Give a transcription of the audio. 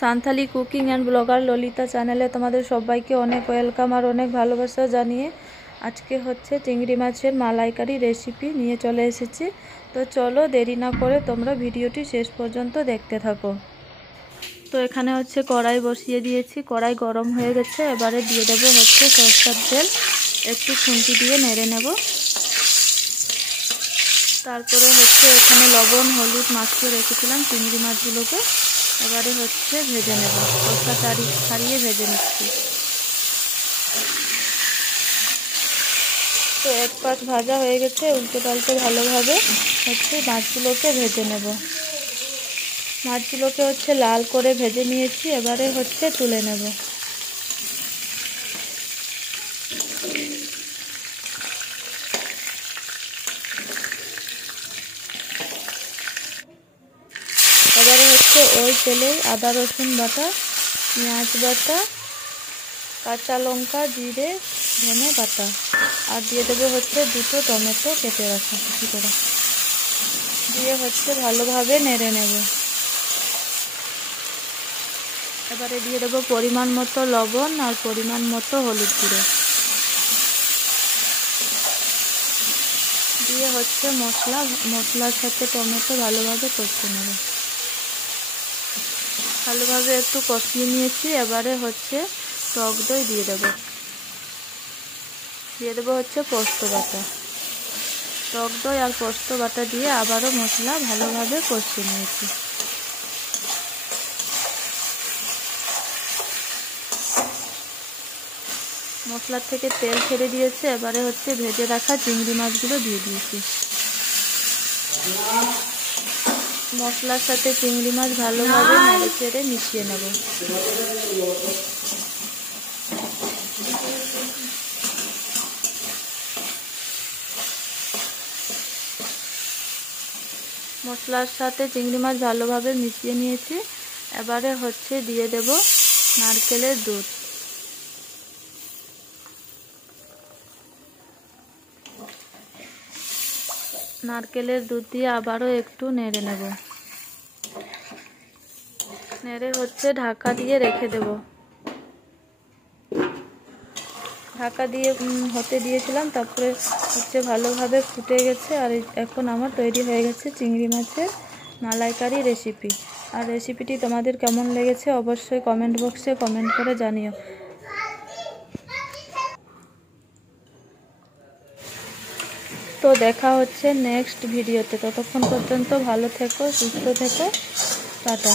Santhali cooking and blogger Lalita চ্যানেলে তোমাদের সবাইকে অনেক ওয়েলকাম আর অনেক ভালোবাসা জানিয়ে আজকে হচ্ছে চিংড়ি মাছের মালাইকারি রেসিপি নিয়ে চলে এসেছি। তো চলো দেরি না করে তোমরা ভিডিওটি শেষ পর্যন্ত দেখতে থাকো। তো এখানে হচ্ছে কড়াই বসিয়ে দিয়েছি, কড়াই গরম হয়ে গেছে। এবারে দিয়ে দেবো হচ্ছে সরষের তেল, একটু খুন্তি দিয়ে নেড়ে নেব। তারপরে হচ্ছে এখানে লবণ হলুদ মাখিয়ে রেখেছিলাম চিংড়ি মাছগুলোকে, এবারে হচ্ছে ভেজে নেব। খোসা ছাড়িয়ে ভেজে নিচ্ছি। তো এক পাশ ভাজা হয়ে গেছে, উল্টে পাল্টে ভালোভাবে হচ্ছে মাছগুলোকে ভেজে নেব। মাছগুলোকে হচ্ছে লাল করে ভেজে নিয়েছি, এবারে হচ্ছে তুলে নেব। এবারে হচ্ছে ওই তেলে আদা রসুন বাটা, পেঁয়াজ বাটা, কাঁচা লঙ্কা, জিরে, ধনে বাটা আর দিয়ে দেবো হচ্ছে দুটো টমেটো কেটে রাখা কুচি করে, দিয়ে হচ্ছে ভালোভাবে নেড়ে নেব। এবারে দিয়ে দেবো পরিমাণ মতো লবণ আর পরিমাণ মতো হলুদ গুঁড়ো, দিয়ে হচ্ছে মশলার সাথে টমেটো ভালোভাবে কষিয়ে নেব। ভালোভাবে একটু কষিয়ে নিয়েছি। এবারে হচ্ছে টক দই দিয়ে দেবো হচ্ছে পোস্ত বাটা। টক দই আর পোস্ত বাটা দিয়ে আবারও মশলা ভালোভাবে কষিয়ে নিয়েছি। মশলার থেকে তেল ছেড়ে দিয়েছে, এবারে হচ্ছে ভেজে রাখা চিংড়ি মাছগুলো দিয়ে দিয়েছি। মশলার সাথে চিংড়ি মাছ ভালোভাবে নেড়ে চেড়ে মিশিয়ে নেব। মশলার সাথে চিংড়ি মাছ ভালোভাবে মিশিয়ে নিয়েছি। এবারে হচ্ছে দিয়ে দেব নারকেলের দুধ। নারকেলের দুধ দিয়ে আবারও একটু নেড়ে নেব। নেড়ে হচ্ছে ঢাকা দিয়ে রেখে দেব। ঢাকা দিয়ে হতে দিয়েছিলাম, তারপরে হচ্ছে ভালোভাবে ফুটে গেছে। আর এখন আমার তৈরি হয়ে গেছে চিংড়ি মাছের মালাইকারি রেসিপি। আর রেসিপিটি তোমাদের কেমন লেগেছে অবশ্যই কমেন্ট বক্সে কমেন্ট করে জানিও। তো দেখা হচ্ছে নেক্সট ভিডিওতে। ততক্ষণ পর্যন্ত ভালো থেকো, সুস্থ থেকো, টাটা।